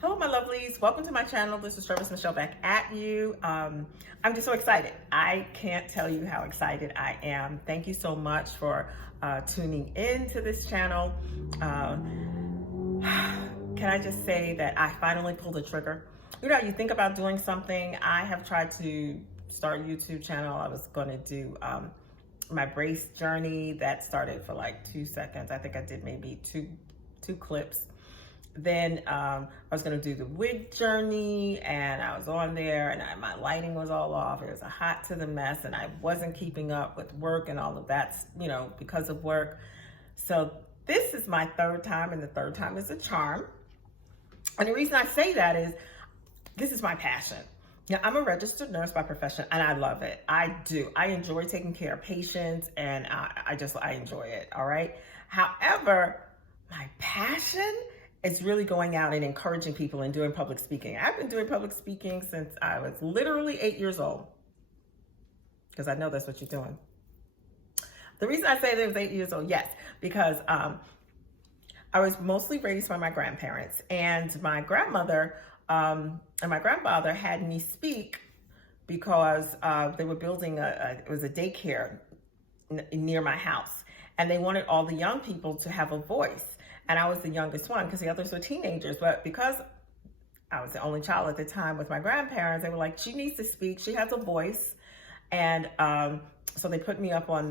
Hello, my lovelies. Welcome to my channel. This is Travis Michelle back at you. I'm just so excited. I can't tell you how excited I am. Thank you so much for tuning in to this channel. Can I just say that I finally pulled the trigger? You know, you think about doing something. I have tried to start a YouTube channel. I was going to do my brace journey. That started for like 2 seconds. I think I did maybe two clips. Then I was going to do the wig journey, and I was on there, and my lighting was all off. It was a hot to the mess, and I wasn't keeping up with work and all of that, you know, because of work. So this is my third time, and the third time is a charm. And the reason I say that is this is my passion. Now, I'm a registered nurse by profession, and I love it. I do. I enjoy taking care of patients, and I enjoy it, all right? However, my passion is really going out and encouraging people and doing public speaking. I've been doing public speaking since I was literally 8 years old, because I know that's what you're doing. The reason I say that I was 8 years old, yes, because I was mostly raised by my grandparents, and my grandmother and my grandfather had me speak because they were building it was a daycare near my house, and they wanted all the young people to have a voice. And I was the youngest one because the others were teenagers. But because I was the only child at the time with my grandparents, they were like, she needs to speak. She has a voice. And so they put me up on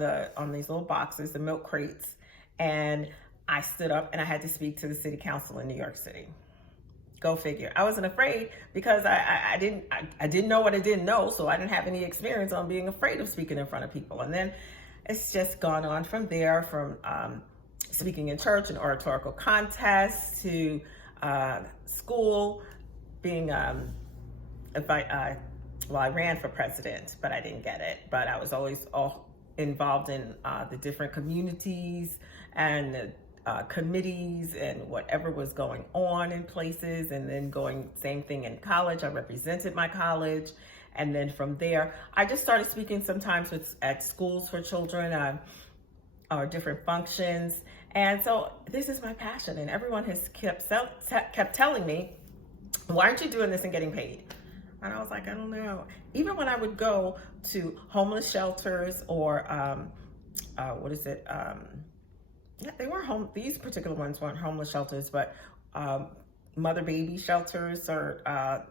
these little boxes, the milk crates. And I stood up and I had to speak to the city council in New York City. Go figure. I wasn't afraid because I didn't know what I didn't know. So I didn't have any experience on being afraid of speaking in front of people. And then it's just gone on from there, from speaking in church and oratorical contests to school, being, I ran for president, but I didn't get it. But I was always involved in the different communities and committees and whatever was going on in places. And then same thing in college. I represented my college. And then from there, I just started speaking sometimes at schools for children, or different functions. And so this is my passion, and everyone has kept telling me, why aren't you doing this and getting paid? And I was like, I don't know. Even when I would go to homeless shelters or they weren't home. These particular ones weren't homeless shelters, but mother baby shelters, or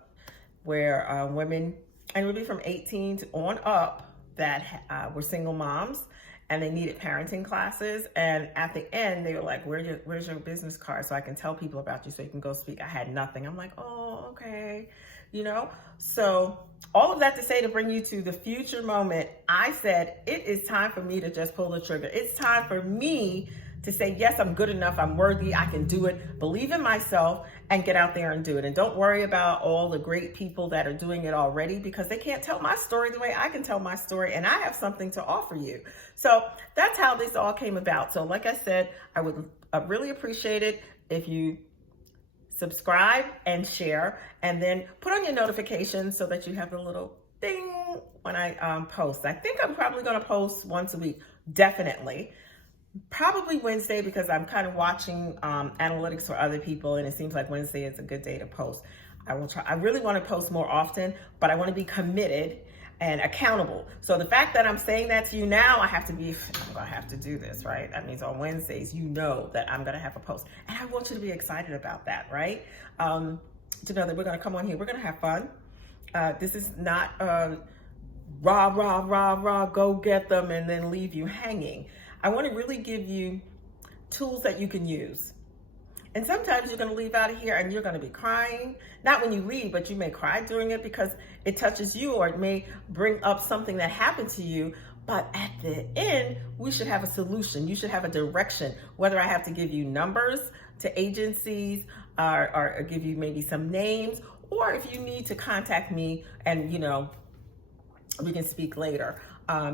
where women, and it would be from 18 to on up, that were single moms. And they needed parenting classes. And at the end, they were like, where's your business card so I can tell people about you so you can go speak? I had nothing. I'm like, oh, okay. You know, so all of that to say, to bring you to the future moment, I said, it is time for me to just pull the trigger. It's time for me to say, yes, I'm good enough. I'm worthy. I can do it. Believe in myself and get out there and do it. And don't worry about all the great people that are doing it already, because they can't tell my story the way I can tell my story. And I have something to offer you. So that's how this all came about. So like I said, I would really appreciate it if you subscribe and share, and then put on your notifications so that you have the little ding when I post. I think I'm probably going to post once a week. Definitely. Probably Wednesday, because I'm kind of watching analytics for other people, and it seems like Wednesday is a good day to post. I will try. I really want to post more often, but I want to be committed and accountable. So the fact that I'm saying that to you now, I'm going to have to do this, right? That means on Wednesdays, you know that I'm going to have a post. And I want you to be excited about that, right? To know that we're going to come on here. We're going to have fun. This is not rah, rah, rah, rah, go get them and then leave you hanging. I want to really give you tools that you can use. And sometimes you're going to leave out of here and you're going to be crying. Not when you leave, but you may cry during it because it touches you, or it may bring up something that happened to you. But at the end, we should have a solution. You should have a direction, whether I have to give you numbers to agencies or give you maybe some names, or if you need to contact me and, you know, we can speak later.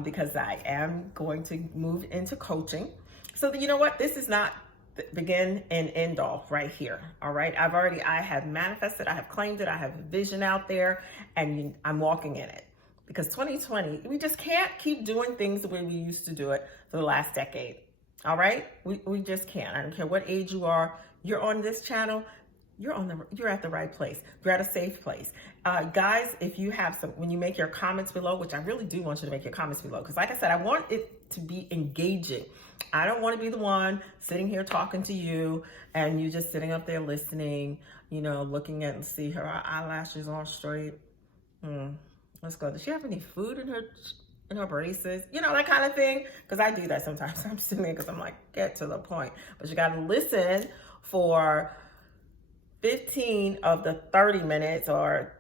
Because I am going to move into coaching. So you know what? This is not the begin and end all right here. All right. I have manifested, I have claimed it. I have a vision out there, and I'm walking in it, because 2020, we just can't keep doing things the way we used to do it for the last decade. All right. We just can't. I don't care what age you are. You're on this channel. you're at the right place. You're at a safe place. Guys, if you have when you make your comments below, which I really do want you to make your comments below, because like I said, I want it to be engaging. I don't want to be the one sitting here talking to you and you just sitting up there listening, looking at and see her eyelashes all straight. Let's go. Does she have any food in her braces? That kind of thing. Because I do that sometimes. I'm sitting there because I'm like, get to the point. But you got to listen for 15 of the 30 minutes or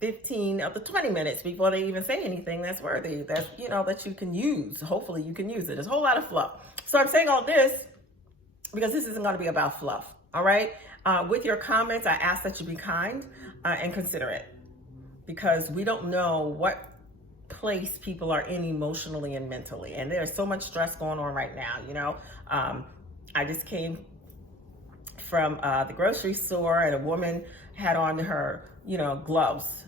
15 of the 20 minutes before they even say anything that's worthy, that you can use. Hopefully you can use it. There's a whole lot of fluff. So I'm saying all this because this isn't going to be about fluff. All right. With your comments, I ask that you be kind and considerate, because we don't know what place people are in emotionally and mentally. And there's so much stress going on right now. I just came from the grocery store and a woman had on her, gloves.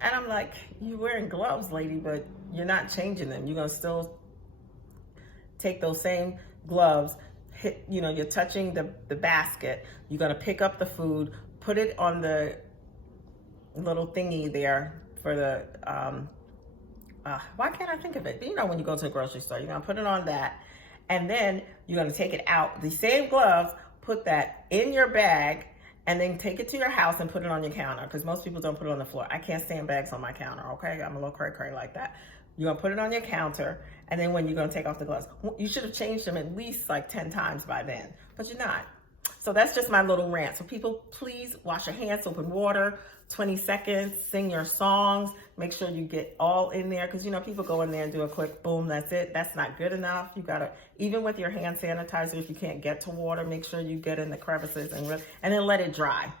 And I'm like, you're wearing gloves, lady, but you're not changing them. You're going to still take those same gloves, you're touching the basket. You're going to pick up the food, put it on the little thingy there for the, why can't I think of it? When you go to the grocery store, you're going to put it on that. And then you're going to take it out, the same gloves, put that in your bag, and then take it to your house and put it on your counter, because most people don't put it on the floor. I can't stand bags on my counter, okay? I'm a little cray-cray like that. You're gonna put it on your counter, and then when you're gonna take off the gloves, you should have changed them at least like 10 times by then, but you're not. So that's just my little rant. So people, please wash your hands, soap and water, 20 seconds, sing your songs, make sure you get all in there, because people go in there and do a quick boom, that's it. That's not good enough. You gotta, even with your hand sanitizer, if you can't get to water, make sure you get in the crevices and then let it dry,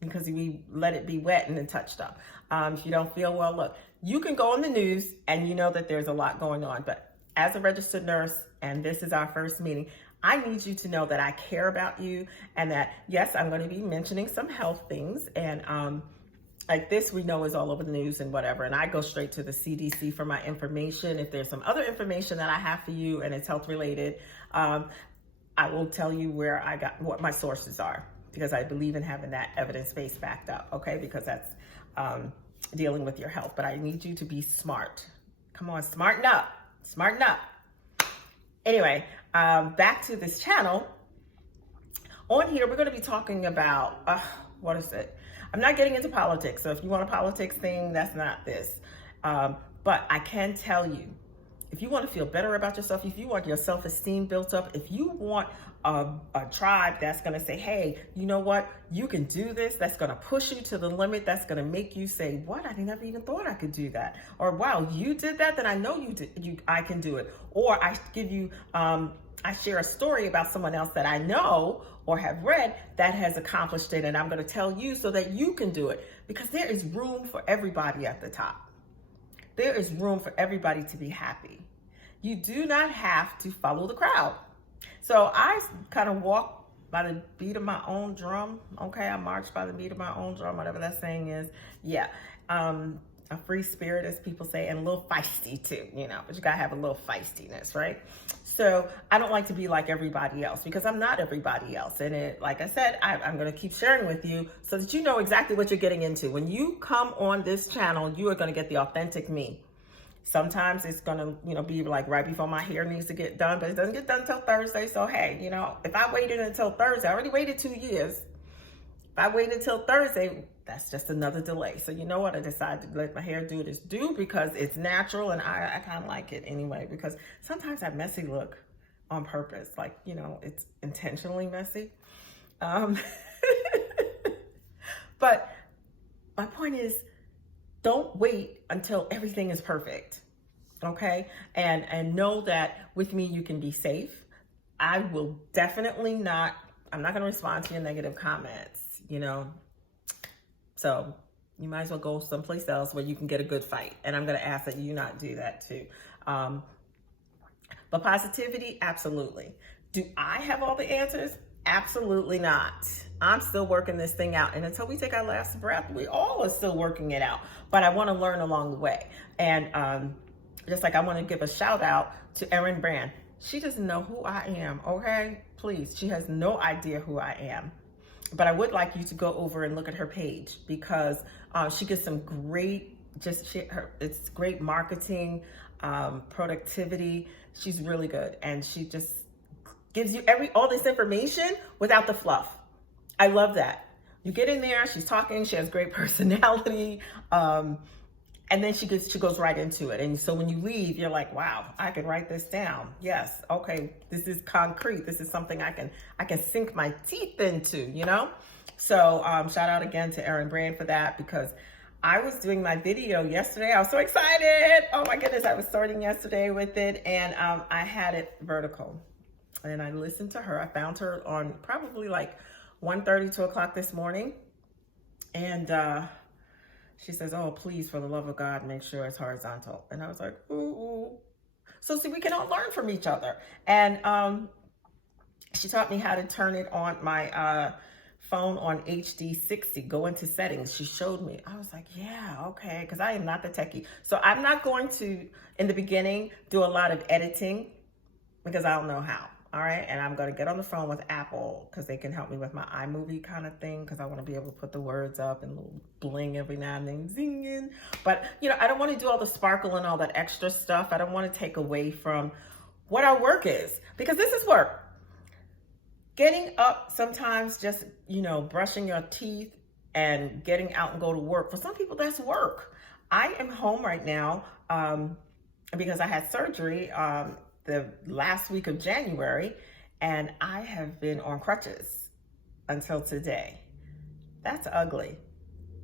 because we let it be wet and then touched up. If you don't feel well, look, you can go on the news and you know that there's a lot going on, but as a registered nurse, and this is our first meeting, I need you to know that I care about you, and that, yes, I'm going to be mentioning some health things, and like this, we know is all over the news and whatever. And I go straight to the CDC for my information. If there's some other information that I have for you and it's health related, I will tell you what my sources are, because I believe in having that evidence base backed up. Okay. Because that's dealing with your health, but I need you to be smart. Come on, smarten up. Anyway, back to this channel. On here, we're going to be talking about, what is it? I'm not getting into politics, so if you want a politics thing, that's not this. But I can tell you, if you want to feel better about yourself, if you want your self-esteem built up, if you want a tribe that's going to say, hey, you know what, you can do this, that's going to push you to the limit, that's going to make you say, what, I never even thought I could do that. Or, wow, you did that, then I know I can do it. Or I give you, I share a story about someone else that I know or have read that has accomplished it, and I'm going to tell you so that you can do it, because there is room for everybody at the top. There is room for everybody to be happy. You do not have to follow the crowd. So I kind of walk by the beat of my own drum. Okay, I march by the beat of my own drum, whatever that saying is. Yeah. A free spirit, as people say, and a little feisty too, but you gotta have a little feistiness, right? So I don't like to be like everybody else, because I'm not everybody else. And like I said, I'm gonna keep sharing with you so that you know exactly what you're getting into. When you come on this channel, you are gonna get the authentic me. Sometimes it's gonna, be like right before my hair needs to get done, but it doesn't get done until Thursday. So hey, if I waited until Thursday, I already waited 2 years. If I waited until Thursday, that's just another delay. So you know what? I decided to let my hair do its due, because it's natural, and I kind of like it anyway, because sometimes I messy look on purpose. Like, it's intentionally messy. But my point is, don't wait until everything is perfect. Okay? And know that with me, you can be safe. I will definitely I'm not going to respond to your negative comments, So you might as well go someplace else where you can get a good fight. And I'm going to ask that you not do that too. But positivity, absolutely. Do I have all the answers? Absolutely not. I'm still working this thing out. And until we take our last breath, we all are still working it out. But I want to learn along the way. And just like I want to give a shout out to Erin Brand. She doesn't know who I am, okay? Please, she has no idea who I am. but I would like you to go over and look at her page, because she gets some great, it's great marketing, productivity. She's really good. And she just gives you all this information without the fluff. I love that. You get in there, she's talking, she has great personality. And then she goes right into it. And so when you leave, you're like, wow, I can write this down. Yes. Okay. This is concrete. This is something I can sink my teeth into, you know? So shout out again to Erin Brand for that, because I was doing my video yesterday. I was so excited. Oh my goodness. I was starting yesterday with it, and I had it vertical, and I listened to her. I found her on probably like 1:30, 2 o'clock this morning. And, she says, oh, please, for the love of God, make sure it's horizontal. And I was like, ooh. So see, we can all learn from each other. And she taught me how to turn it on my phone on HD 60, go into settings. She showed me. I was like, yeah, okay, because I am not the techie. So I'm not going to, in the beginning, do a lot of editing, because I don't know how. All right. And I'm going to get on the phone with Apple, because they can help me with my iMovie kind of thing, because I want to be able to put the words up and a little bling every now and then, zinging. But, you know, I don't want to do all the sparkle and all that extra stuff. I don't want to take away from what our work is, because this is work. Getting up sometimes, just, you know, brushing your teeth and getting out and go to work. For some people, that's work. I am home right now because I had surgery the last week of January, and I have been on crutches until today. That's ugly.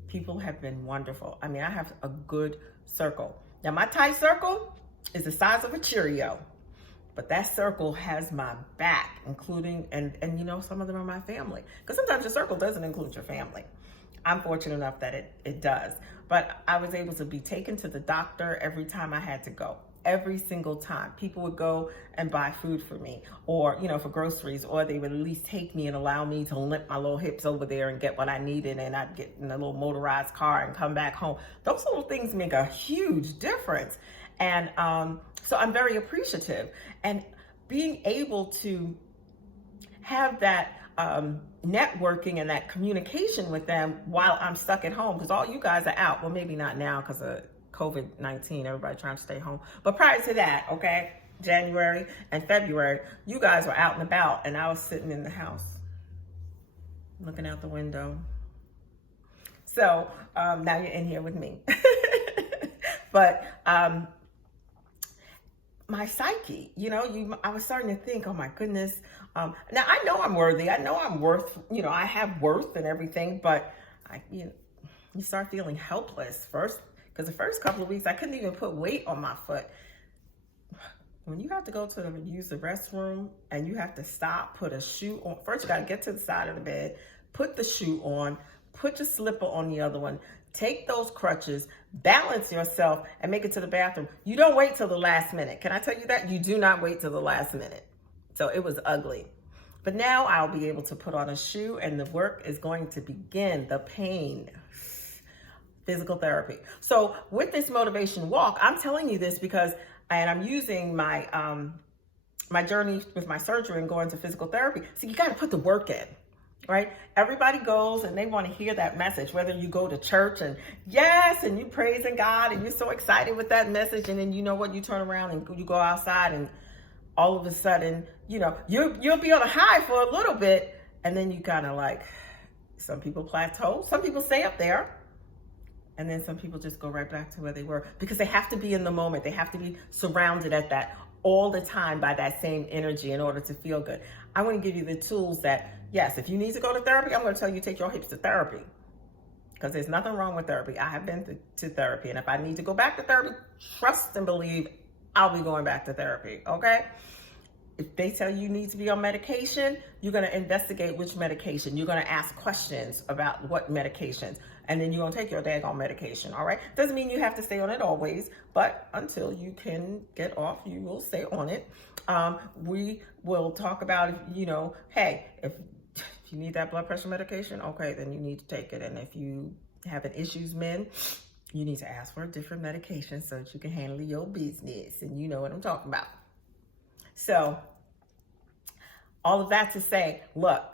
People have been wonderful. I mean, I have a good circle. Now, my tight circle is the size of a Cheerio, but that circle has my back, including, and you know, some of them are my family, because sometimes your circle doesn't include your family. I'm fortunate enough that it does, but I was able to be taken to the doctor every time I had to go. Every single time. People would go and buy food for me, or, you know, for groceries, or they would at least take me and allow me to limp my little hips over there and get what I needed, and I'd get in a little motorized car and come back home. Those little things make a huge difference. And so I'm very appreciative. And being able to have that networking and that communication with them while I'm stuck at home, because all you guys are out. Well, maybe not now because of COVID-19, everybody trying to stay home. But prior to that, okay, January and February, you guys were out and about, and I was sitting in the house looking out the window. So now you're in here with me. But my psyche, you know, I was starting to think, oh my goodness. Now I know I'm worthy. I know I'm worth, you know, I have worth and everything, but you start feeling helpless first. Because the first couple of weeks, I couldn't even put weight on my foot. When you have to go to use the restroom and you have to stop, put a shoe on. First, you got to get to the side of the bed, put the shoe on, put your slipper on the other one, take those crutches, balance yourself, and make it to the bathroom. You don't wait till the last minute. Can I tell you that? You do not wait till the last minute. So it was ugly. But now I'll be able to put on a shoe, and the work is going to begin. The pain. Physical therapy. So with this motivation walk, I'm telling you this because, and I'm using my my journey with my surgery and going to physical therapy. So you got to put the work in, right? Everybody goes and they want to hear that message, whether you go to church and yes, and you praising God and you're so excited with that message. And then you know what, you turn around and you go outside and all of a sudden, you know, you'll be on a high for a little bit. And then you kind of like, some people plateau, some people stay up there. And then some people just go right back to where they were, because they have to be in the moment. They have to be surrounded at that all the time by that same energy in order to feel good. I want to give you the tools that, yes, if you need to go to therapy, I'm going to tell you take your hips to therapy, because there's nothing wrong with therapy. I have been to therapy. And if I need to go back to therapy, trust and believe I'll be going back to therapy. Okay. If they tell you need to be on medication, you're going to investigate which medication. You're going to ask questions about what medications, and then you're going to take your daggone medication, all right? Doesn't mean you have to stay on it always, but until you can get off, you will stay on it. We will talk about, you know, hey, if you need that blood pressure medication, okay, then you need to take it. And if you have an issues men, you need to ask for a different medication so that you can handle your business, and you know what I'm talking about. So all of that to say, look,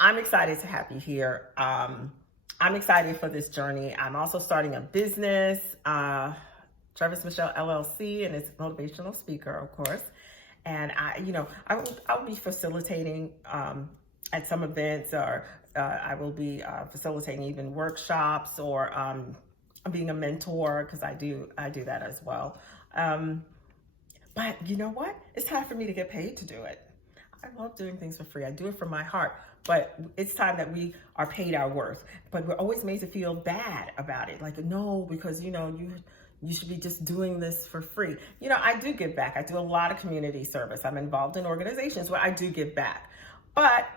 I'm excited to have you here. I'm excited for this journey. I'm also starting a business, Travis Michelle LLC, and it's motivational speaker, of course. And I'll be facilitating at some events, or I will be facilitating even workshops, or being a mentor, because I do that as well. But you know what? It's time for me to get paid to do it. I love doing things for free. I do it from my heart, but it's time that we are paid our worth. But we're always made to feel bad about it. Like, no, because you should be just doing this for free. I do give back. I do a lot of community service. I'm involved in organizations where I do give back. But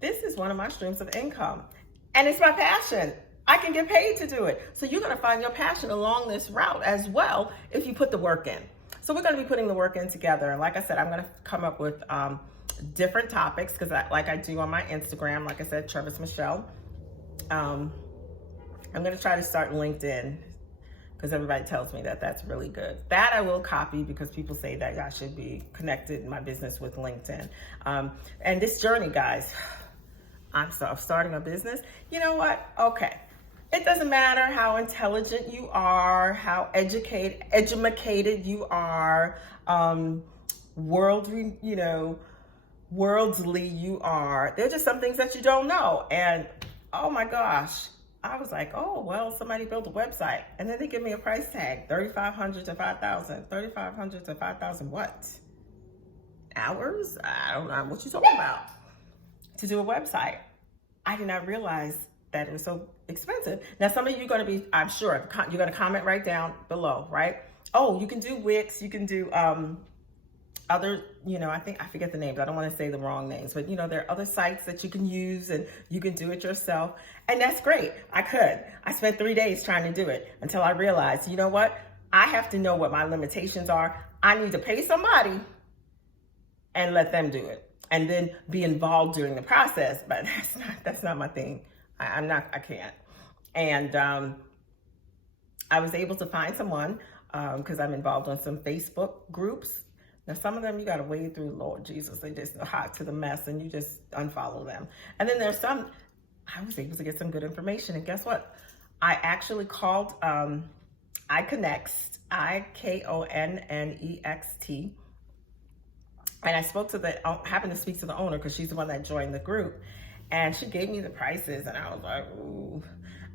this is one of my streams of income, and it's my passion. I can get paid to do it. So you're going to find your passion along this route as well if you put the work in. So we're going to be putting the work in together. And like I said, I'm going to come up with different topics, because like I do on my Instagram, like I said, Travis Michelle. I'm going to try to start LinkedIn, because everybody tells me that that's really good. That I will copy, because people say that I should be connected in my business with LinkedIn. And this journey, guys, I'm starting a business. You know what? Okay. It doesn't matter how intelligent you are, how educated you are, worldly you are. There's just some things that you don't know. And oh my gosh, I was like, oh, well, somebody built a website, and then they give me a price tag, $3,500 to $5,000. $3,500 to $5,000 what? Hours? I don't know what you're talking about. To do a website. I did not realize that it was so expensive. Now, some of you are going to be, I'm sure, you're going to comment right down below, right? Oh, you can do Wix, you can do other, I forget the names. I don't want to say the wrong names, but there are other sites that you can use, and you can do it yourself. And that's great. I spent 3 days trying to do it until I realized, you know what? I have to know what my limitations are. I need to pay somebody and let them do it, and then be involved during the process. But that's not my thing. I can't. And I was able to find someone, because I'm involved on some Facebook groups. Now, some of them you got to wade through, Lord Jesus. They just hot to the mess, and you just unfollow them. And then there's some, I was able to get some good information. And guess what? I actually called iConnext, IKONNEXT. And I happened to speak to the owner, because she's the one that joined the group. And she gave me the prices, and I was like, ooh.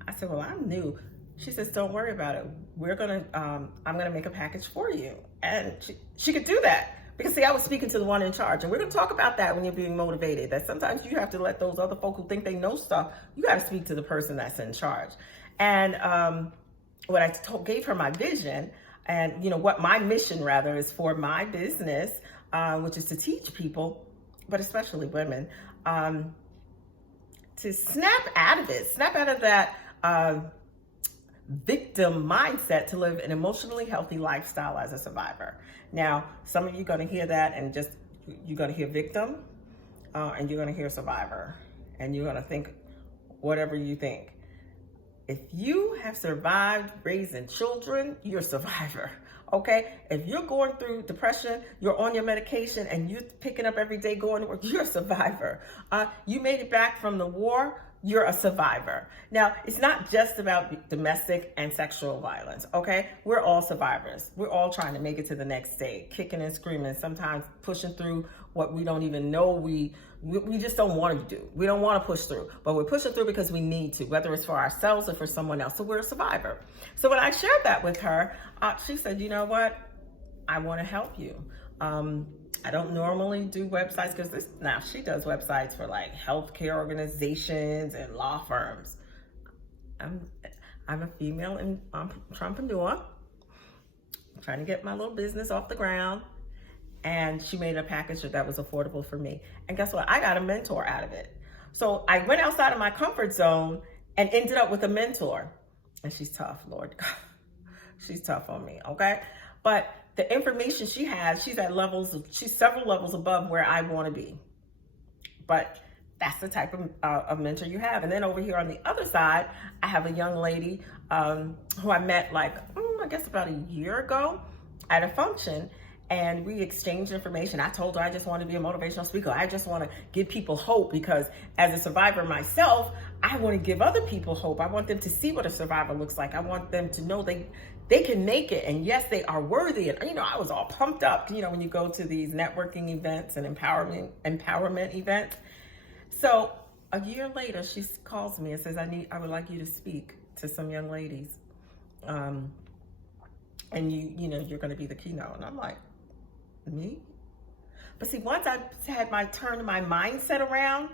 I said, well, I'm new. She says, don't worry about it. I'm gonna make a package for you. And she could do that, because see, I was speaking to the one in charge, and we're gonna talk about that when you're being motivated, that sometimes you have to let those other folk who think they know stuff, you gotta speak to the person that's in charge. And when I gave her my vision, and what my mission rather is for my business, which is to teach people, but especially women, to snap out of that victim mindset, to live an emotionally healthy lifestyle as a survivor. Now, some of you are going to hear that, and you're going to hear victim, and you're going to hear survivor, and you're going to think whatever you think. If you have survived raising children, you're a survivor. Okay, if you're going through depression, you're on your medication, and you're picking up every day going to work, you're a survivor. You made it back from the war, you're a survivor. Now, it's not just about domestic and sexual violence, okay? We're all survivors. We're all trying to make it to the next day, kicking and screaming, sometimes pushing through what we don't even know we just don't want to do. We don't want to push through, but we're pushing through because we need to, whether it's for ourselves or for someone else. So we're a survivor. So when I shared that with her, she said, you know what? I want to help you. I don't normally do websites, because now she does websites for like healthcare organizations and law firms. I'm a female entrepreneur, trying to get my little business off the ground. And she made a package that was affordable for me. And guess what? I got a mentor out of it. So I went outside of my comfort zone and ended up with a mentor. And she's tough, Lord God. She's tough on me, okay? But the information she has, she's several levels above where I want to be. But that's the type of mentor you have. And then over here on the other side, I have a young lady who I met I guess about a year ago at a function. and we exchanged information. I told her I just want to be a motivational speaker. I just want to give people hope, because as a survivor myself, I want to give other people hope. I want them to see what a survivor looks like. I want them to know they can make it, and yes, they are worthy. And I was all pumped up, when you go to these networking events and empowerment events. So a year later, she calls me and says, I would like you to speak to some young ladies. And you're going to be the keynote. And I'm like, me? But see, once I had turned my mindset around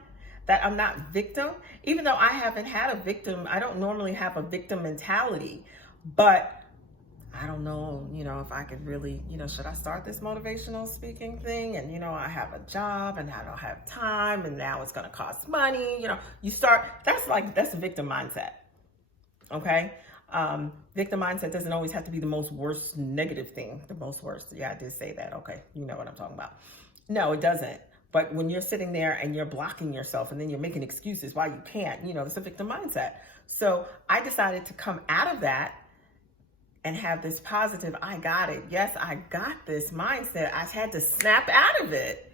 that I'm not victim, even though I haven't had a victim, I don't normally have a victim mentality, but I don't know, if I could really, should I start this motivational speaking thing? And, I have a job and I don't have time, and now it's going to cost money. That's a victim mindset. Okay. Victim mindset doesn't always have to be the most worst negative thing. The most worst. Yeah, I did say that. Okay. You know what I'm talking about. No, it doesn't. But when you're sitting there and you're blocking yourself and then you're making excuses why you can't, it's a victim mindset. So I decided to come out of that and have this positive, I got it. Yes, I got this mindset. I had to snap out of it.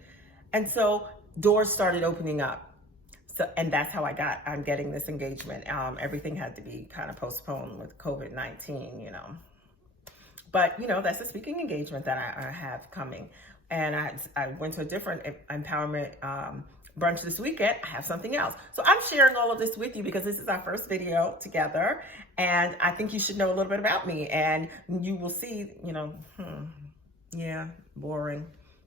And so doors started opening up. So, and that's how I'm getting this engagement. Everything had to be kind of postponed with COVID-19, But, that's a speaking engagement that I have coming. And I went to a different empowerment brunch this weekend. I have something else. So I'm sharing all of this with you because this is our first video together. And I think you should know a little bit about me. And you will see, yeah, boring.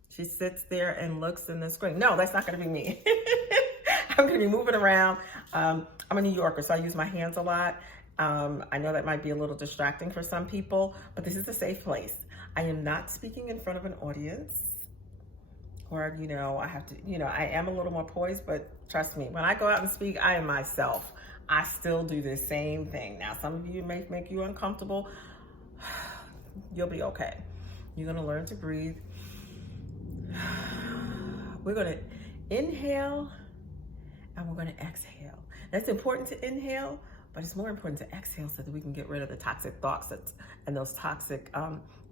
She sits there and looks in the screen. No, that's not going to be me. I'm going to be moving around. I'm a New Yorker, so I use my hands a lot. I know that might be a little distracting for some people, but this is a safe place. I am not speaking in front of an audience, or, I have to, I am a little more poised, but trust me, when I go out and speak, I am myself. I still do the same thing. Now, some of you may make you uncomfortable. You'll be okay. You're going to learn to breathe. We're going to inhale and we're going to exhale. That's important to inhale, but it's more important to exhale so that we can get rid of the toxic thoughts and those toxic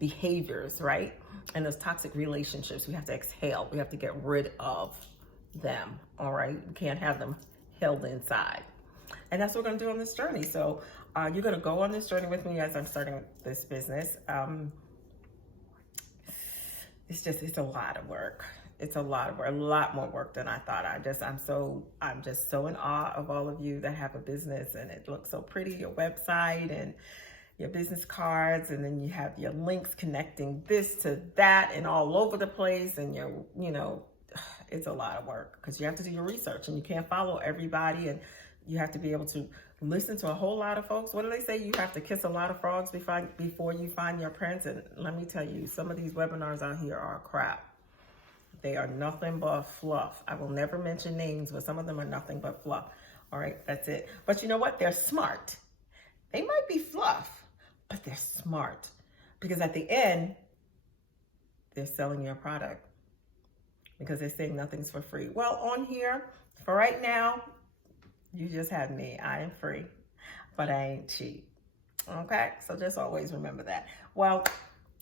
behaviors, right? And those toxic relationships. We have to exhale. We have to get rid of them, all right? We can't have them held inside. And that's what we're going to do on this journey. So you're going to go on this journey with me as I'm starting this business. It's a lot of work. It's a lot of work, a lot more work than I thought. I'm just so in awe of all of you that have a business, and it looks so pretty, your website and your business cards, and then you have your links connecting this to that and all over the place. And it's a lot of work because you have to do your research and you can't follow everybody, and you have to be able to listen to a whole lot of folks. What do they say? You have to kiss a lot of frogs before you find your prince. And let me tell you, some of these webinars out here are crap. They are nothing but fluff. I will never mention names, but some of them are nothing but fluff. All right, that's it. But you know what? They're smart. They might be fluff, but they're smart, because at the end, they're selling your product because they're saying nothing's for free. Well, on here, for right now, you just had me. I am free, but I ain't cheap. Okay, so just always remember that. Well,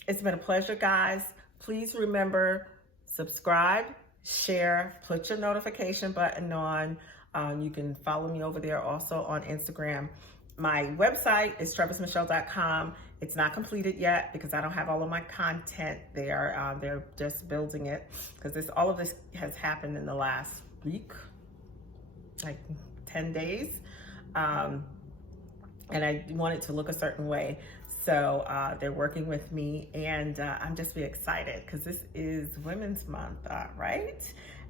it's been a pleasure, guys. Please remember, subscribe, share, put your notification button on. You can follow me over there also on Instagram. My website is trevismichelle.com. It's not completed yet because I don't have all of my content there. They're just building it because all of this has happened in the last week, like 10 days. And I want it to look a certain way. So they're working with me, and I'm just really excited because this is Women's Month, right?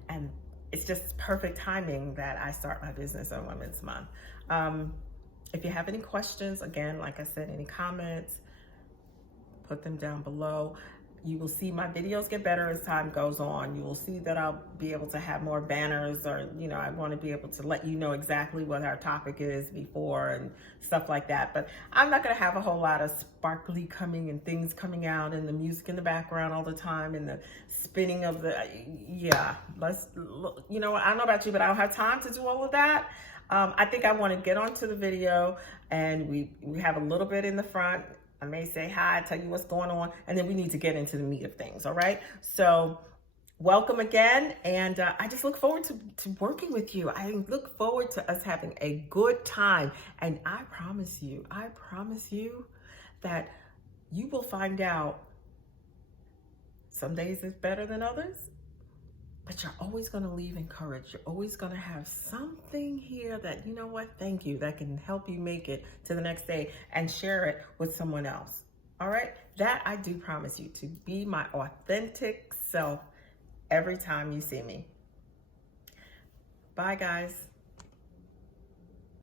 And it's just perfect timing that I start my business on Women's Month. If you have any questions, again, like I said, any comments, put them down below. You will see my videos get better as time goes on. You will see that I'll be able to have more banners, or, I want to be able to let you know exactly what our topic is before and stuff like that. But I'm not going to have a whole lot of sparkly coming and things coming out and the music in the background all the time and the spinning of the, I don't know about you, but I don't have time to do all of that. I think I want to get onto the video, and we have a little bit in the front. I may say hi, tell you what's going on, and then we need to get into the meat of things, all right? So welcome again, and I just look forward to working with you. I look forward to us having a good time, and I promise you that you will find out some days it's better than others, but you're always going to leave encouraged. You're always going to have something here that, you know what, thank you, that can help you make it to the next day and share it with someone else. All right? That I do promise you, to be my authentic self every time you see me. Bye, guys.